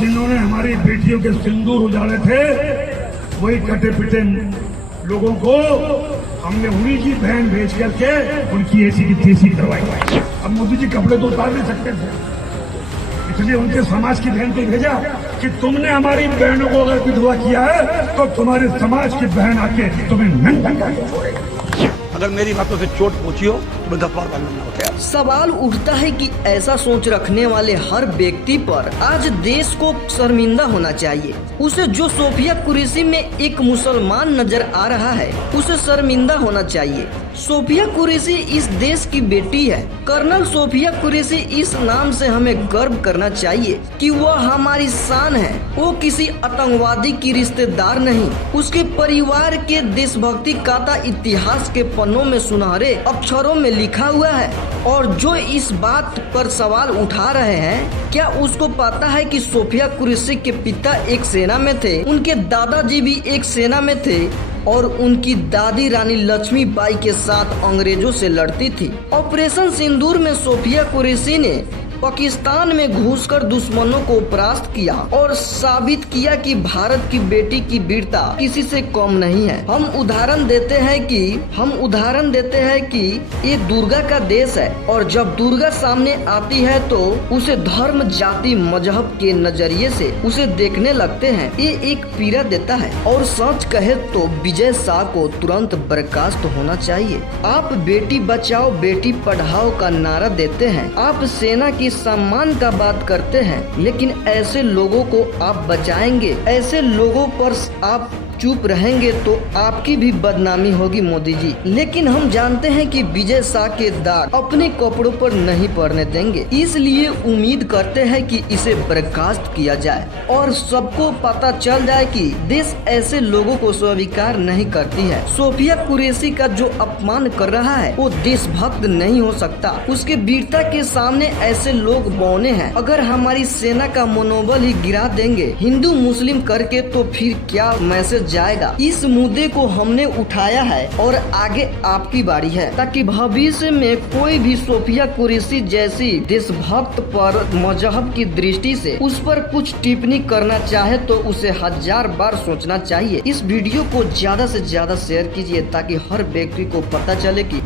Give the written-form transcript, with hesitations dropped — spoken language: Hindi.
जिन्होंने हमारी बेटियों के सिंदूर उजाड़े थे, वही कटे पिटे लोगों को हमने उन्हीं की बहन भेज करके उनकी ऐसी की तैसी करवाई। अब मोदी जी कपड़े तो उतार नहीं सकते थे, इसलिए उनके समाज की बहन को भेजा कि तुमने हमारी बहनों को अगर विधवा किया है तो तुम्हारे समाज की बहन आके तुम्हें नंगा करके छोड़ेगी। अगर मेरी बातों से चोट पहुंची हो तो मैं गफ्फार बनना होता है। सवाल उठता है कि ऐसा सोच रखने वाले हर व्यक्ति पर आज देश को शर्मिंदा होना चाहिए। उसे जो सोफिया कुरैशी में एक मुसलमान नजर आ रहा है, उसे शर्मिंदा होना चाहिए। सोफिया कुरैशी इस देश की बेटी है। कर्नल सोफिया कुरैशी इस नाम से हमें गर्व करना चाहिए कि वह हमारी शान है। वो किसी आतंकवादी की रिश्तेदार नहीं। उसके परिवार के देशभक्ति गाथा इतिहास के पन्नों में सुनहरे अक्षरों में लिखा हुआ है। और जो इस बात पर सवाल उठा रहे हैं, क्या उसको पता है कि सोफिया कुरैशी के पिता एक सेना में थे, उनके दादाजी भी एक सेना में थे और उनकी दादी रानी लक्ष्मीबाई के साथ अंग्रेजों से लड़ती थी। ऑपरेशन सिंदूर में सोफिया कुरैशी ने पाकिस्तान में घुसकर दुश्मनों को परास्त किया और साबित किया कि भारत की बेटी की वीरता किसी से कम नहीं है। हम उदाहरण देते हैं कि ये दुर्गा का देश है और जब दुर्गा सामने आती है तो उसे धर्म, जाति, मजहब के नजरिए से उसे देखने लगते हैं। ये एक पीड़ा देता है और सच कहे तो विजय शाह को तुरंत बर्खास्त होना चाहिए। आप बेटी बचाओ बेटी पढ़ाओ का नारा देते हैं, आप सेना की सम्मान का बात करते हैं, लेकिन ऐसे लोगों को आप बचाएंगे, ऐसे लोगों पर आप चुप रहेंगे तो आपकी भी बदनामी होगी मोदी जी। लेकिन हम जानते हैं कि विजय शाह के दाग अपने कपड़ों पर नहीं पड़ने देंगे, इसलिए उम्मीद करते हैं कि इसे बर्खास्त किया जाए और सबको पता चल जाए कि देश ऐसे लोगों को स्वीकार नहीं करती है। सोफिया कुरैशी का जो अपमान कर रहा है वो देशभक्त नहीं हो सकता। उसके वीरता के सामने ऐसे लोग बौने हैं। अगर हमारी सेना का मनोबल ही गिरा देंगे हिंदू मुस्लिम करके, तो फिर क्या मैसेज जाएगा। इस मुद्दे को हमने उठाया है और आगे आपकी बारी है, ताकि भविष्य में कोई भी सोफिया कुरैशी जैसी देशभक्त पर मजहब की दृष्टि से उस पर कुछ टिप्पणी करना चाहे तो उसे 1000 बार सोचना चाहिए। इस वीडियो को ज्यादा से ज्यादा शेयर कीजिए ताकि हर व्यक्ति को पता चले कि